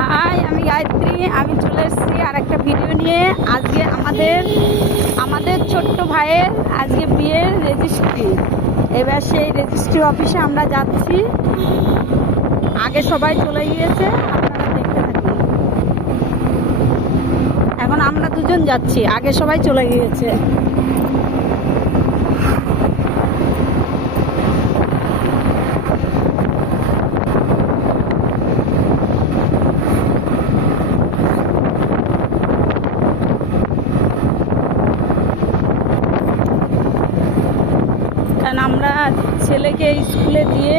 হাই, আমি গায়ত্রী। আমি চলে এসেছি আর একটা ভিডিও নিয়ে। আজকে আমাদের ছোট্ট ভাইয়ের আজকে বিয়ের রেজিস্ট্রি। এবার সেই রেজিস্ট্রি অফিসে আমরা যাচ্ছি। আগে সবাই চলে গিয়েছে, আপনারা দেখতে থাকুন। এখন আমরা দুজন যাচ্ছি, আগে সবাই চলে গিয়েছে। কারণ আমরা ছেলেকে স্কুলে দিয়ে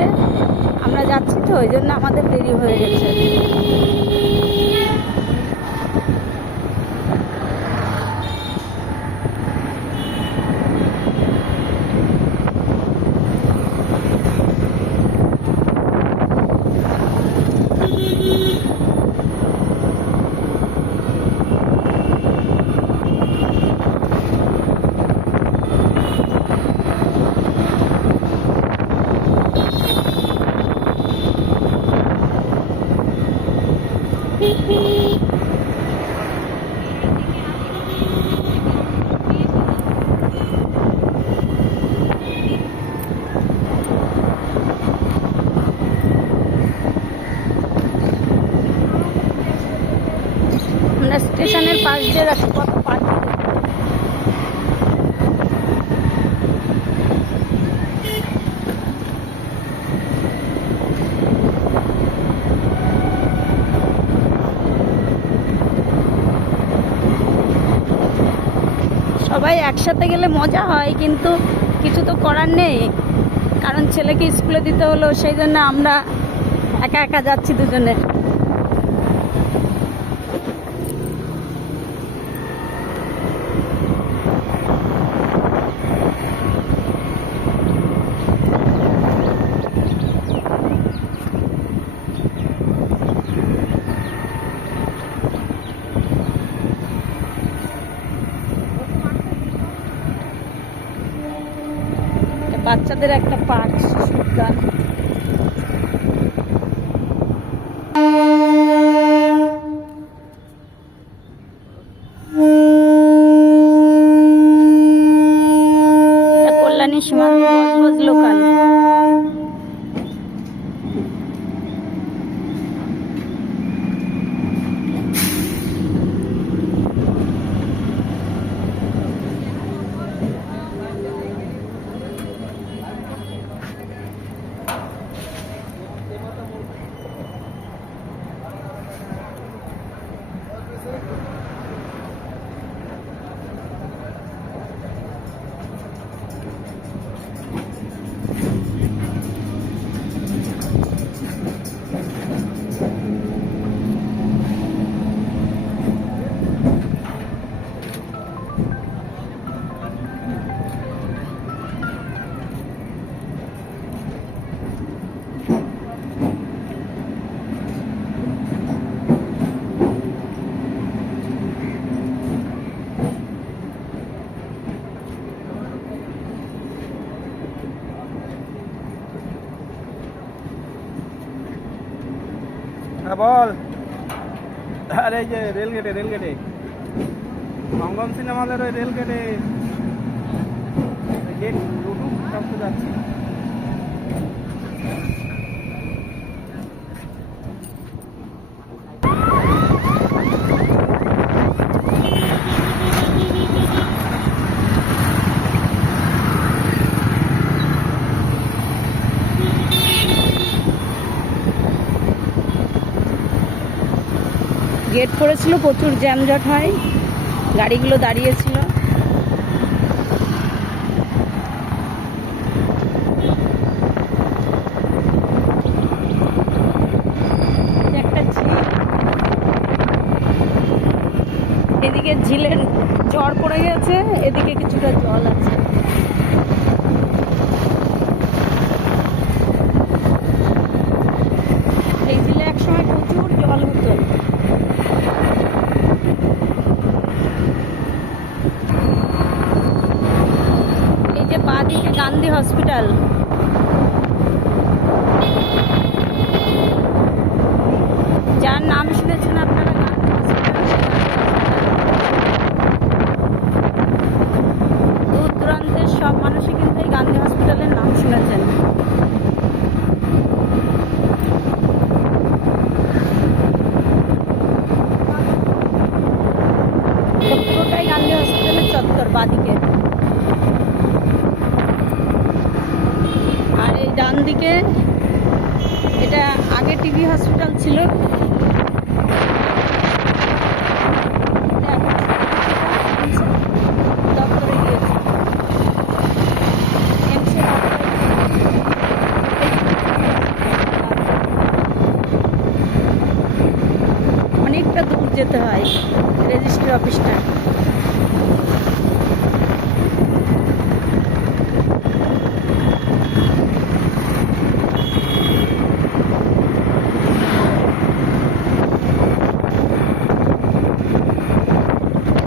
আমরা যাচ্ছি, তো ওই জন্য আমাদের দেরি হয়ে গেছে। আমরা স্টেশনের পাশ দিয়ে যাচ্ছি, কত পার্ক। সবাই একসাথে গেলে মজা হয়, কিন্তু কিছু তো করার নেই, কারণ ছেলেকে স্কুলে দিতে হলো, সেই জন্য আমরা একা একা যাচ্ছি দুজনে। বাচ্চাদের একটা পার্ক, শিশু উদ্যান। কল্যাণী সীমান্ত বজবজ লোকাল। হ্যাঁ বল। আর এই যে রেলগেটে দমদম সিনেমা হলের ওই রেলগেটে গেট দুটো সব যাচ্ছি। গেট পড়েছিল, প্রচুর জ্যামজট হয়, গাড়িগুলো দাঁড়িয়েছিল। একটা ঝিল, এদিকে ঝিলের ঝড় পড়ে গেছে, এদিকে কিছুটা জল আছে। এই ঝিলে একসময় প্রচুর জল হতো। এই যে বাঁদিকে গান্ধী হসপিটাল, যার নাম নাম শুনেছেন আপনারা গান্ধী হসপিটাল, সেই গান্ধী হসপিটাল। দূর দূরান্তের সব মানুষই কিন্তু এই গান্ধী হসপিটালের নাম শুনেছেন। পুরোটাই গান্ধী হসপিটালের চত্বর বাদিকে। আর এই ডান দিকে এটা আগে টিবি হসপিটাল ছিল, দপ্তরে গিয়েছে। এমসি অনেকটা দূর যেতে হয় রেজিস্ট্রি অফিসটা।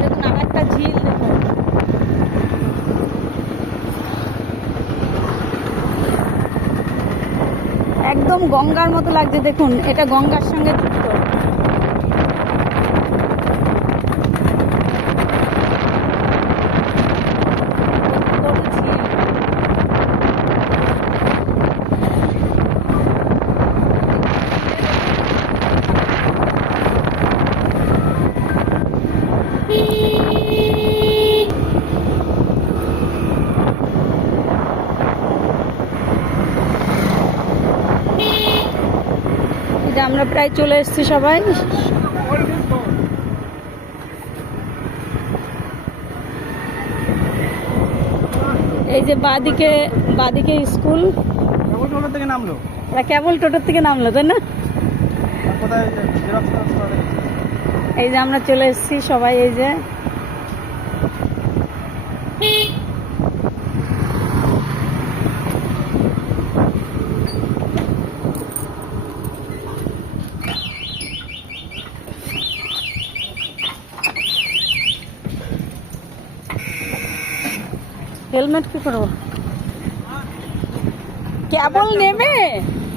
দেখুন আর একটা ঝিল দেখুন। একদম গঙ্গার মতো লাগছে দেখুন, এটা গঙ্গার সঙ্গে যুক্ত। বড় ঝিল। এই যে আমরা প্রায় চলে এসেছি সবাই। এই যে বাদিকে স্কুল। কেবল টোটো থেকে নামলো, ওরা কেবল টোটোর থেকে নামলো, তাই না? আর কোথায় জেরক্স করে? এই যে আমরা চলে এসেছি সবাই। এই যে হেলমেট কি করবো?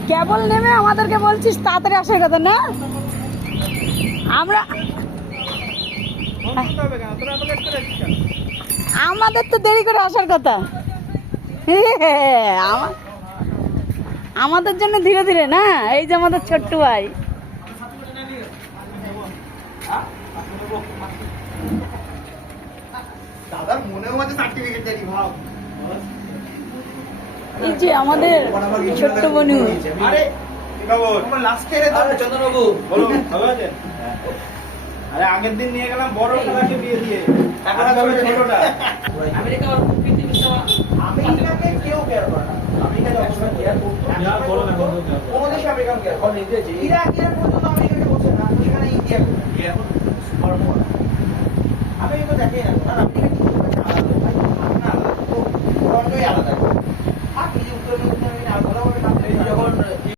কেবল নেমে আমাদেরকে বলছিস তাড়াতাড়ি আসার কথা না? আমরা আমাদের তো দেরি করে আসার কথা। আমাদের জন্য ধীরে ধীরে না। এই যে আমাদের ছোট্ট ভাই। দাদার মনেও আছে সার্টিফিকেট জানি ভাব। এই যে আমাদের ছোট্ট বনু। আরে কি খবর? তোমার লাস্ট ইয়ারে তো চন্দ্রবাবু বলুন, ভালো আছেন? আরে আগের দিন নিয়ে গেলাম বড় খেলাকে বিয়ে দিয়ে, এখন আসবে ছোটটা। আমেরিকাকে কেউ কেয়ার করে না। আমেরিকাতে অবশ্যই কেয়ার করতো। কোন দেশে আমেরিকা কেয়ার করে? ইরাক পর্যন্ত আমেরিকাকে বলছে না, সেখানে ইন্ডিয়া করে। এখন সুপার পাওয়ার। আমেরিকা দেখে না, আর আমেরিকা